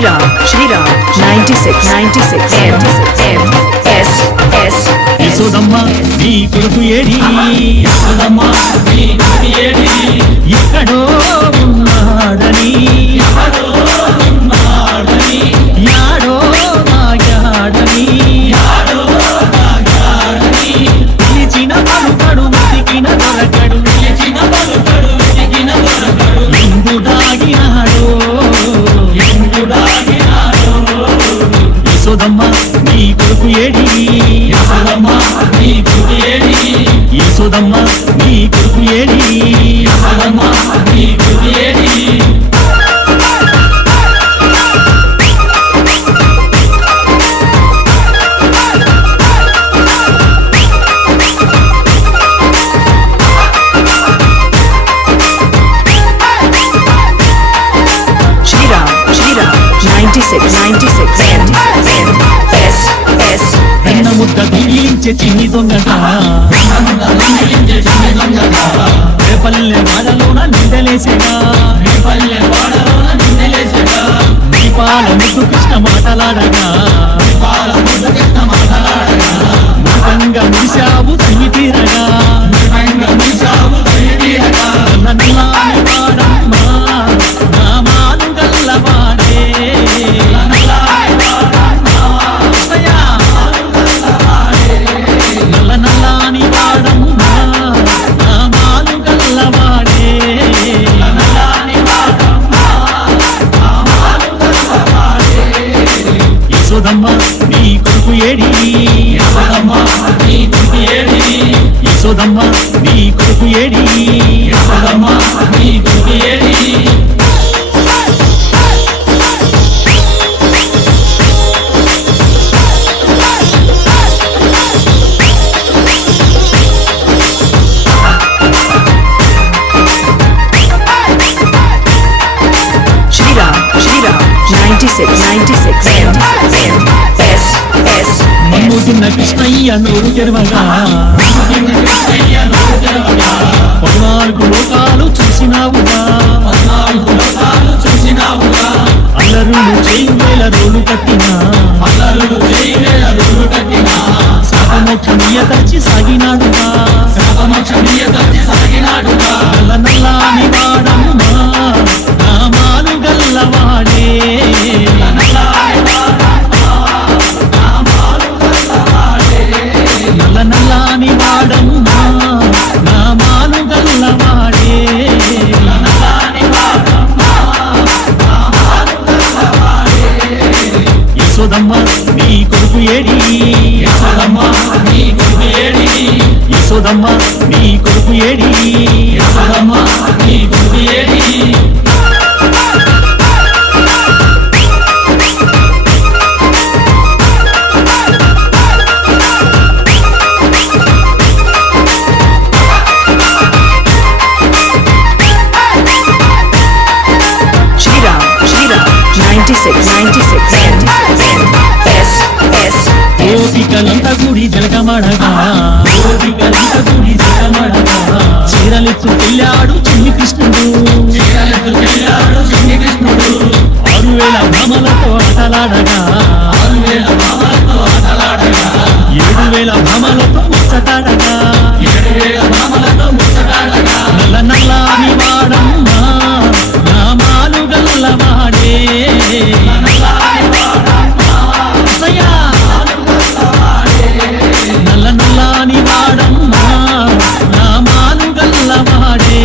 Shriram 96 M S Yashodamma నీ కొడుకు AD Yashodamma నీ కొడుకు ఏడి ఎక్కడో ఉన్నాడని యాడో మాగాడని పిలిచిన పలుకడు వెతికిన దొరకడు ఎందు దాగినాడో యశోదమ్మ నీ కొడుకు ఏడి యశోదమ్మ నీ కొడుకు ఏడి యశోదమ్మ నీ కొడుకు ఏడి యశోదమ్మ నీ కొడుకు ఏడి Shriram 96 M S వెన్న ముద్ద దొంగిలించే చిన్ని దొంగగా రేపల్లె వాడలోన నిందలేసేగా నీ పాల ముద్దు కృష్ణ మాటలాడగా మూకంగా మురిశావు తల్లి తీరగా నల్లాని వాడమ్మా నామాలు గల్లవాడే నల్లని వాడమ్మా నామాలు గల్లవాడే యశోదమ్మ నీ కొడుకు ఏడి యశోదమ్మ నీ కొడుకు ఏడి యశోదమ్మ నీ కొడుకు ఏడి యశోదమ్మ నీ కొడుకు ఏడి Shriram 96 M S మమ్ముతున్న కృష్ణయ్య నోరు తెరవగా 14 లోకాలు చూసినావుగా అల్లరులు చేయి వేల రోలు కట్టినా శాపమోక్షమీయ తచ్చి సాగినాడుగా నల్లని వాడమ్మా నామాలు గల్లవాడే నల్లని వాడమ్మా నామాలు గల్లవాడే యశోదమ్మ నీ కొడుకు ఏడి యశోదమ్మ నీ కొడుకు ఏడి యశోదమ్మ నీ కొడుకు ఏడి యశోదమ్మ నీ కొడుకు ఏడి Shriram 96 M S గోపికలంత గుడి జలకమడగా చీరలెత్తు వెళ్ళాడు చిన్ని కృష్ణుడు 6000 భ్రమలతో ఆటలాడగా 7000 భ్రమలతో ముచ్చటాడగా నల్లని వాడమ్మా నామాలు గల్లవాడే నల్లని వాడమ్మా నామాలు గల్లవాడే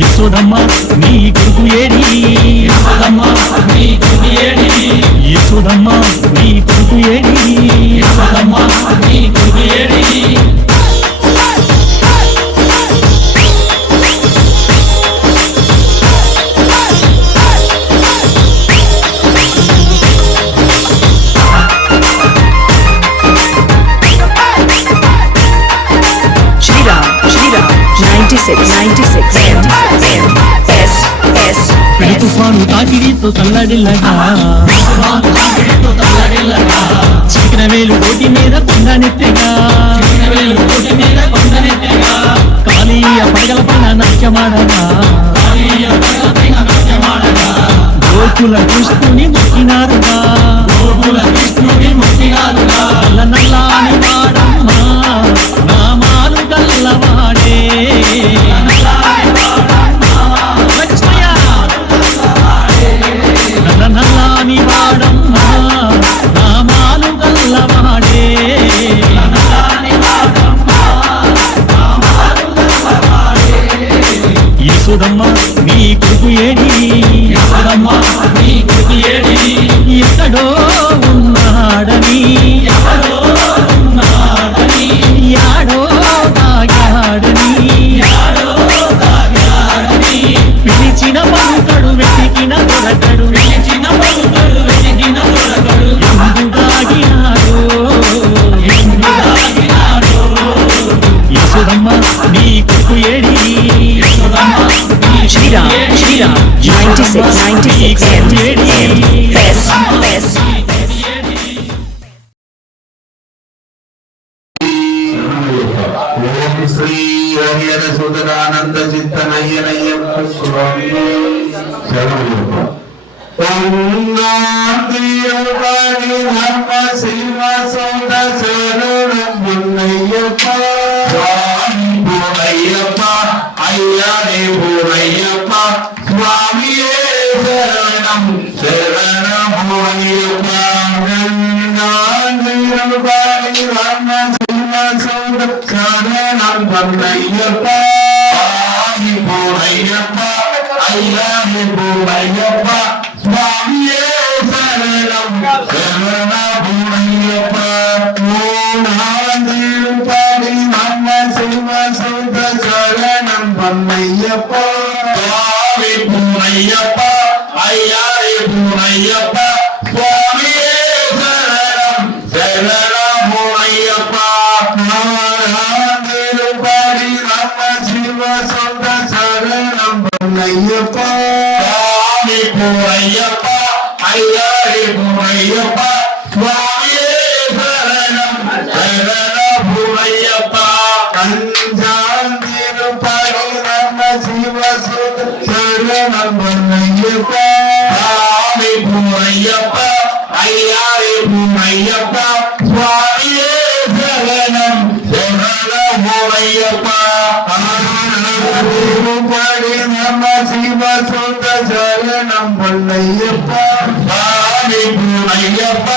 యశోదమ్మ నీ కొడుకు ఏడి యశోదమ్మ నీ కొడుకు ఏడి యశోదమ్మ నీ కొడుకు ఏడి యశోదమ్మ నీ కొడుకు ఏడి Shriram 96 M S పెను తుఫాను తాకిడితో తల్లడిల్లగా చిటికిన వేలు కోటి మీద కొండనెత్తగా కాళీయ పడగల పైన నల్ల నల్లాని వాడమ్మా నామాలు గల్లవాడే నల్ల నల్లాని వాడమ్మా నామాలు గల్లవాడే యశోదమ్మ నీ కొడుకు ఏడి యశోదమ్మ నీ కొడుకు ఏడి ఎక్కడో ఉన్నాడని యాడో తాగాడని పిలిచిన పలుకడు వెతికిన దొరకడు యశోదమ్మ నీ కొడుకు ఏడి Shriram, 96 best. ఓం శ్రీ హరిహర సుధరానంద చిత్తనయ్యనయ్యప్ప స్వామి ధర్మ శివ సౌద శరణం పున్నయ్యప్ప స్వామి పూనయ్యప్ప అయ్యనే పూనయ్యప్ప స్వామియే శరణం శరణం పూనయ్యప్ప ధర్మ శరణం పున్నయ్యప్ప స్వామి పూనయ్యప్ప అయ్యనే పూనయ్యప్ప స్వామియే శరణం శరణ పూనయ్యప్ప పాడి నమ్మ శివ సౌద శరణం పన్నయ్యప్ప స్వామి పూనయ్యప్ప అయ్యారే పూనయ్యప్ప స్వామియే శరణం శరణ పూనయ్యప్ప పాడి నమ్మ శివ సౌద శరణం పన్నయ్యప్ప స్వామి పూనయ్యప్ప అయ్యారే పూనయ్యప్ప స్వామియే శరణం శరణ పూనయ్యప్ప కంజాంతిరు పడి నమ్మ శివ సుత శరణం పూనయ్యప్ప స్వామి పూనయ్యప్ప అయ్యారే పూనయ్యప్ప స్వామియే శరణం శరణ పూనయ్యప్ప పడి నమ్మ శివ సుత శరణం పూనయ్యప్ప స్వామి పూనయ్యప్ప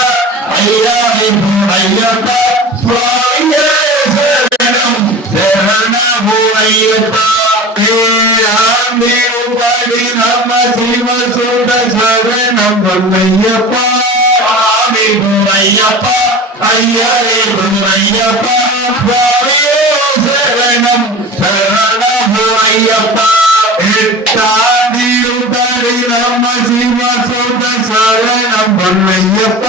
అయ్యారే పూనయ్యప్ప స్వామియే శరణం శరణ పూనయ్యప్ప పడి నమ్మ శివ సుత శరణం పూనయ్యప్ప స్వామి పూనయ్యప్ప అయ్యారే పూనయ్యప్ప స్వామియే శరణం శరణ పూనయ్యప్ప పడి నమ్మ శివ సుత శరణం పూనయ్యప్ప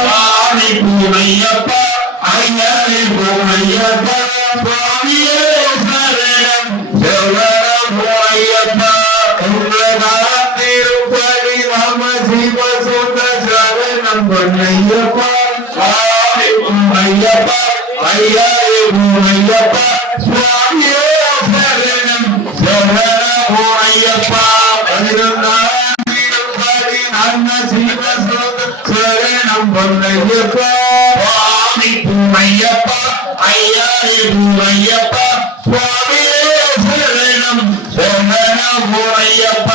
స్వామి పూనయ్యప్ప అయ్యారే పూనయ్యప్ప స్వామియే శరణం శరణ పూనయ్యప్ప పడి నమ్మ శివ సుత శరణం పూనయ్యప్ప స్వామి పూనయ్యప్ప అయ్యారే పూనయ్యప్ప స్వామియే శరణం శరణ పూనయ్యప్ప పడి నమ్మ శివ సుత శరణం పూనయ్యప్ప స్వామి పూనయ్యప్ప అయ్యారే పూనయ్యప్ప స్వామియే శరణం శరణ పూనయ్యప్ప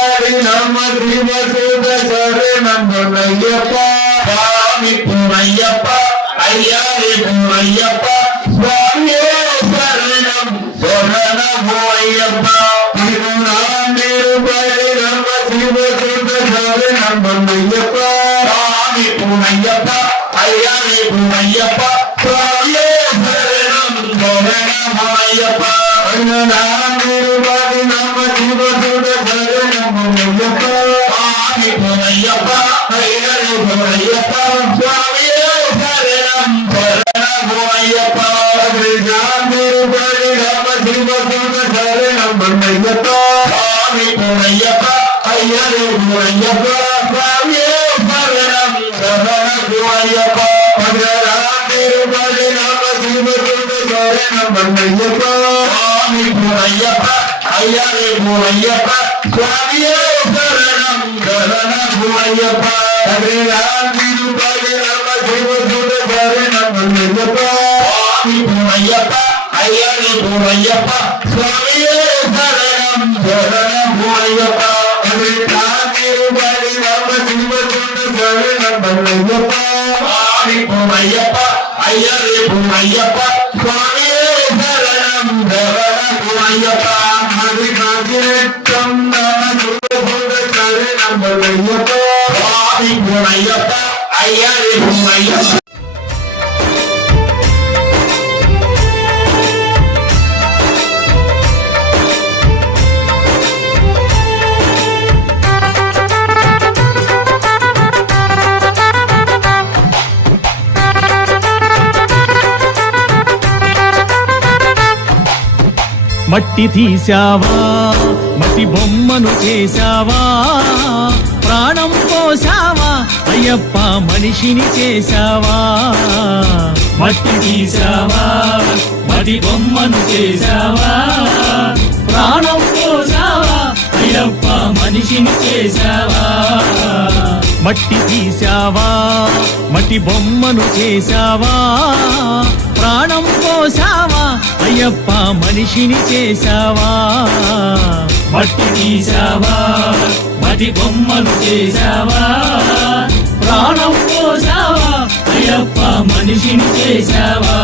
పడి నమ్మ శివ సుత శరణం పూనయ్యప్ప స్వామి పూనయ్యప్ప అయ్యారే పూనయ్యప్ప స్వామియే శరణం శరణ పూనయ్యప్ప పడి నమ్మ శివ సుత శరణం పూనయ్యప్ప స్వామి పూనయ్యప్ప అయ్యారే పూనయ్యప్ప స్వామియే శరణం శరణ పూనయ్యప్ప పడి నమ్మ శివ సుత శరణం పూనయ్యప్ప స్వామి పూనయ్యప్ప అయ్యారే పూనయ్యప్ప స్వామియే శరణం శరణ పూనయ్యప్ప పడి నమ్మ శివ సుత శరణం పూనయ్యప్ప స్వామి పూనయ్యప్ప అయ్యారే పూనయ్యప్ప స్వామియే శరణం శరణ పూనయ్యప్ప పడి నమ్మ శివ సుత శరణం పూనయ్యప్ప స్వామి పూనయ్యప్ప అయ్యారే పూనయ్యప్ప స్వామియే శరణం శరణము అయ్యప్ప తిరుపతి నమ్మ శివసుడ శరణం అయ్యప్ప స్వామి పూరయ్యప్ప అయ్యని పూరయ్యప్ప స్వామియే శరణం శరణము అయ్యప్ప తిరుపతి నమ్మ శివసుడ శరణం అయ్యప్ప స్వామి పూరయ్యప్ప అయ్యని పూరయ్యప్ప స్వామియే శరణం శరణము అయ్యప్ప కాకిరెట్టం నమ శివసుడ శరణం అయ్యప్ప స్వామి పూరయ్యప్ప అయ్యని పూరయ్యప్ప మట్టి తీసావా మట్టి బొమ్మను చేశావా ప్రాణం పోసావా అయ్యప్ప మనిషిని చేశావా మట్టి తీసావా మట్టి బొమ్మను చేశావా ప్రాణం పోసావా అయ్యప్ప మనిషిని చేశావా మట్టి తీసావా మట్టి బొమ్మను చేశావా ప్రాణం పోసావా అయ్యప్ప మనిషిని చేశావా మట్టి తీసావా మట్టి బొమ్మను చేశావా ప్రాణం పోసావా అయ్యప్ప మనిషిని చేశావా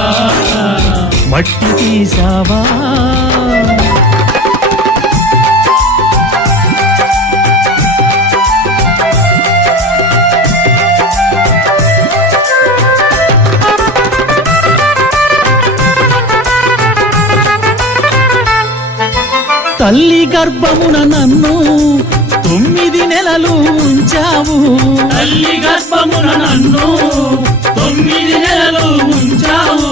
మట్టి తీసావా తల్లి గర్భమున నన్ను 9 నెలలు ఉంచావు తల్లి గర్భమున నన్ను 9 నెలలు ఉంచావు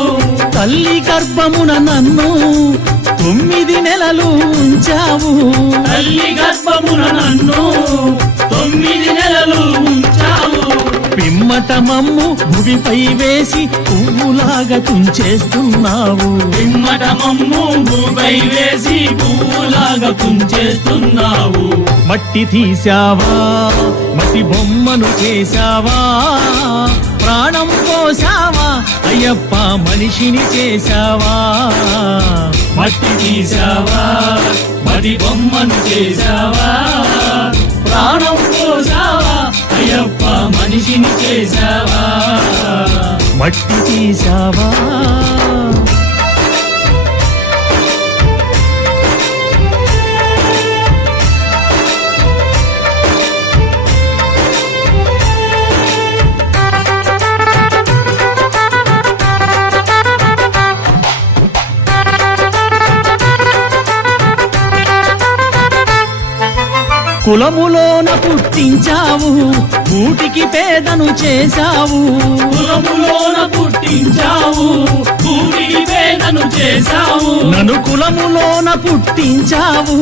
తల్లి గర్భమున నన్ను 9 నెలలు ఉంచావు తల్లి గర్భమున నన్ను 9 నెలలు ఉంచావు పిమ్మట మమ్ము భూమిపై వేసి పువ్వులాగా తుంచేస్తున్నావు పిమ్మట మమ్ము భూమిపై వేసి పువ్వులాగా తుంచేస్తున్నావు మట్టి తీసావా మట్టి బొమ్మను చేశావా ప్రాణం పోసావా అయ్యప్ప మనిషిని చేశావా మట్టి తీసావా మట్టి బొమ్మను చేశావా ప్రాణం పోసావా అయ్యప్ప మనిషిని చేశావా మట్టి తీసావా కులములోన పుట్టించావు కూటికి పేదను చేశావు కులములోన పుట్టించావు కూటికి పేదను చేశావు నన్ను కులములోన పుట్టించావు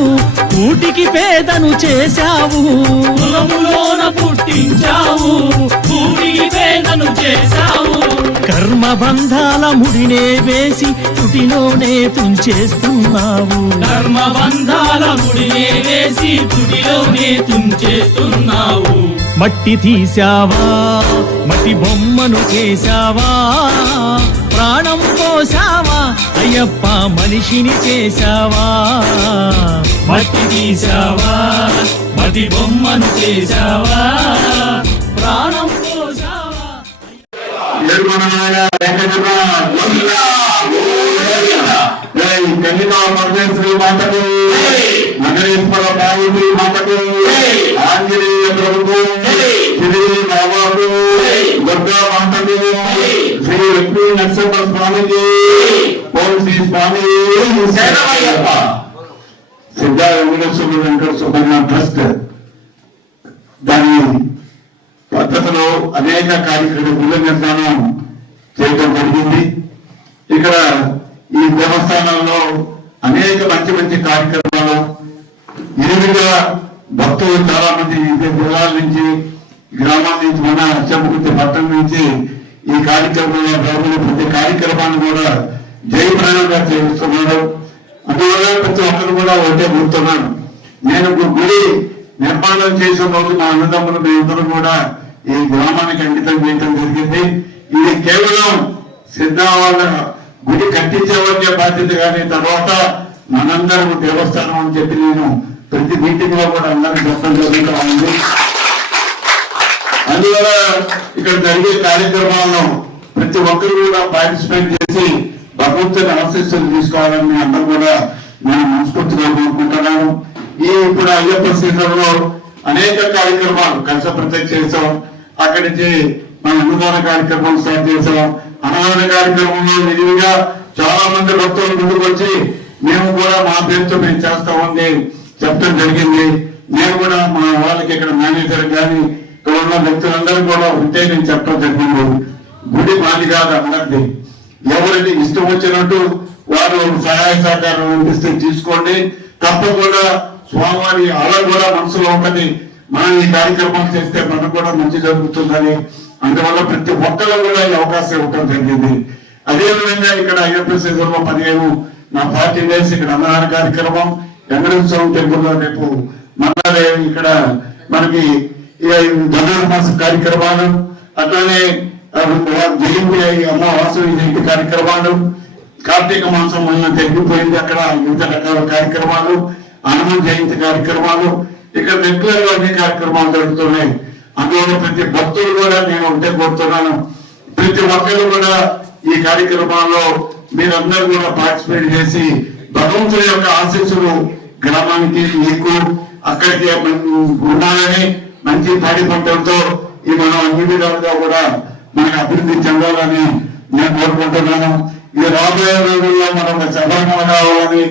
కూటికి పేదను చేశావు కులములోన పుట్టించావు కూటికి పేదను చేశావు కర్మ బంధాల ముడినే వేసి తుటిలోనే తుంచేస్తున్నావు కర్మ బంధాల ముడినే వేసి తుటిలోనే తుంచేస్తున్నావు మట్టి తీసావా మట్టి బొమ్మను చేశావా ప్రాణం పోసావా అయ్యప్ప మనిషిని చేశావా మట్టి తీసావా మట్టి బొమ్మను చేశావా ప్రాణం శ్రీ మాతకు నగరేశ్వర పార్వతీ మాతకు ఆంజనేయ ప్రభుకు శ్రీ బాబాకు దుర్గా మాతకు శ్రీ లక్ష్మీ నరసింహ స్వామికి ఓం శ్రీ స్వామి సిద్ధా వెంకటేశ్వర వెంకట సుబ్బన్న ట్రస్ట్ దాని పద్ధతిలో అనేక కార్యక్రమాల నిర్మాణం చేయడం జరిగింది. ఇక్కడ ఈ దేవస్థానంలో అనేక మంచి మంచి కార్యక్రమాలు ఎదురుగా భక్తులు చాలా మంది వివిధ జిల్లాల నుంచి గ్రామాల నుంచి మన చెప్పుకుంటే పట్టణం నుంచి ఈ కార్యక్రమంలో పాల్గొనే ప్రతి కార్యక్రమాన్ని కూడా జయప్రదంగా చేస్తున్నారు. అందువల్ల ప్రతి ఒక్కరు కూడా ఒకటే గుర్తున్నాను, నేను గుడి నిర్మాణం చేసిన రోజు మా అన్నదమ్ములు మేమందరం కూడా ఈ గ్రామానికి అంకితం చేయడం జరిగింది. ఇది కేవలం సిద్ధావాళ్ళ గుడి కట్టించేవాళ్ళే బాధ్యత, కానీ తర్వాత మనందరం దేవస్థానం అని చెప్పి నేను ప్రతి మీటింగ్ లో కూడా అందరికీ చెప్పడం జరుగుతూ ఉంది. అందువల్ల ఇక్కడ జరిగే కార్యక్రమాల్లో ప్రతి ఒక్కరు కూడా పార్టిసిపేట్ చేసి భగవంతుని ఆశీస్సులు తీసుకోవాలని మీ అందరూ కూడా నేను మనస్ఫూర్తిగా కోరుకుంటున్నాను. ఈ ఇప్పుడు అయ్యప్ప సీజన్లో అనేక కార్యక్రమాలు కలశ ప్రత్యక్ష చేసాం, అక్కడి నుంచి మన అన్నదాన కార్యక్రమం స్టార్ట్ చేసాం. అన్నదాన కార్యక్రమంలో విరివిగా చాలా మంది భక్తులు ముందుకు వచ్చి మేము కూడా మా పేరుతో మేము చేస్తామని చెప్పడం జరిగింది. నేను కూడా మా వాళ్ళకి ఇక్కడ మేనేజర్ కానీ ఇక్కడ ఉన్న వ్యక్తులందరూ కూడా ఉంటే నేను చెప్పడం జరిగింది. గుడి మాది కాదు, అందరిది. ఎవరికి ఇష్టం వచ్చినట్టు వారు సహాయ సహకారం అందిస్తే తీసుకోండి. తప్పకుండా స్వామివారి అలా కూడా మనసులో ఉంటది, మనం ఈ కార్యక్రమం చేస్తే మనకు కూడా మంచి జరుగుతుందని. అందువల్ల ప్రతి ఒక్కరు కూడా ఈ అవకాశం ఇవ్వడం జరిగింది. అదేవిధంగా ఇక్కడ అయ్యప్ప సీజన్లో 15 నా 40 డేస్ ఇక్కడ అన్నదాన కార్యక్రమం వెంకటేశ్వర స్వామి టెంపుల్లో రేపు మళ్ళీ ఇక్కడ మనకి ధనుర్మాస కార్యక్రమాలు, అట్లానే జయంతి అమావాసం జయంతి కార్యక్రమాలు, కార్తీక మాసం మొన్న జరిగిపోయింది అక్కడ వివిధ రకాల కార్యక్రమాలు, హనుమాన్ జయంతి కార్యక్రమాలు, ఇక్కడ రెగ్యులర్ గా అన్ని కార్యక్రమాలు జరుగుతున్నాయి. అందువల్ల ప్రతి భక్తులు కూడా నేను ఉంటే కోరుతున్నాను, ప్రతి ఒక్కరు కూడా ఈ కార్యక్రమాల్లో మీరందరూ కూడా పార్టిసిపేట్ చేసి భగవంతుని యొక్క ఆశీస్సులు గ్రామానికి మీకు అక్కడికి ఉండాలని, మంచి పాడి పంటలతో ఈ మనం అన్ని విధాలుగా కూడా మనకు అభివృద్ధి చెందాలని నేను కోరుకుంటున్నాను. ఇది రాబోయే రోజుల్లో మనొక శబరిమల కావాలని,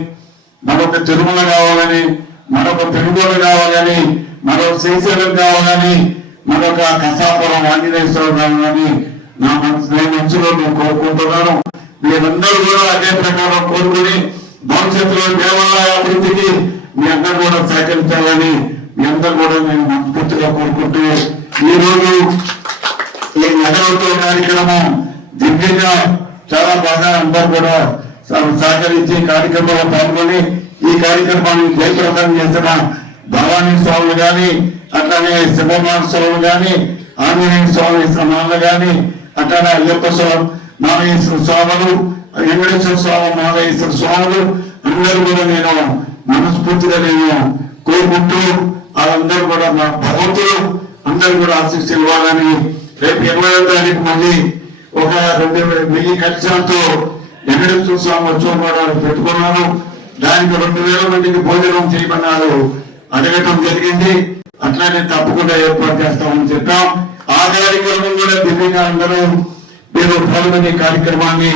మరొక తిరుమల కావాలని, మరొక పెనుగోలు కావాలని, మరొక శ్రీశైలం కావాలని, మరొక కసాపురం ఆంజనేశ్వరం కావాలని నా మనసులో నేను కోరుకుంటున్నాను. మీరందరూ కూడా అదే ప్రకారం కోరుకుని భవిష్యత్తులో దేవాలయ అభివృద్ధికి మీ అందరూ కూడా సహకరించాలని మీ అందరూ కూడా నేను మనస్ఫూర్తిగా కోరుకుంటూ ఈ రోజు ఈ నగరోత్సవ కార్యక్రమం దివ్యంగా చాలా బాగా అందరూ కూడా సహకరించి కార్యక్రమంలో పాల్గొని ఈ కార్యక్రమాన్ని జయప్రదం చేసిన భవానీ స్వాములు గాని, అట్లానే శివమాన స్వాములు గాని, ఆంజనేయ స్వామి సమానులు గాని, అట్లానే అయ్యప్ప స్వామి మాలయేశ్వర స్వాములు, వెంకటేశ్వర స్వామి మాలయేశ్వర స్వాములు అందరూ కూడా నేను మనస్ఫూర్తిగా నేను కోరుకుంటూ వాళ్ళందరూ కూడా మా భగవంతులు అందరూ కూడా ఆశీస్సు ఇవ్వాలని, రేపు 20వ తారీఖు మళ్ళీ ఒక 2000 ఖర్చులతో వెంకటేశ్వర స్వామి ఉత్సవం పెట్టుకున్నాను. దానికి 2000 మందికి భోజనం చేయమన్నారు, అడగటం జరిగింది. అట్లానే తప్పకుండా ఏర్పాటు చేస్తామని చెప్పాం. ఆ కార్యక్రమం కూడా దివ్యంగా అందరూ మీరు పాల్గొనే కార్యక్రమాన్ని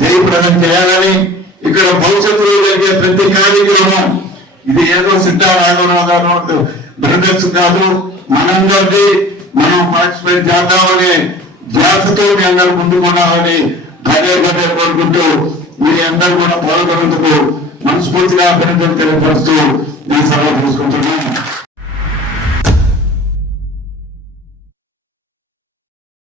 జయప్రదం చేయాలని, ఇక్కడ భవిష్యత్తులో జరిగే ప్రతి కార్యక్రమం ఇది ఏదో సిద్ధ రాఘవరావు గారు బ్రదర్స్ కాదు, మనందరిది మనం పార్టిసిపేట్ చేద్దామని ధ్యాసతో మీ అందరూ ముందుకున్నామని పదే పదే కోరుకుంటూ మీ అందరూ కూడా పాల్గొనేందుకు మనస్ఫూర్తిగా అభినందనలు తెలియపరుస్తూ నేను సెలవు తీసుకుంటున్నాను.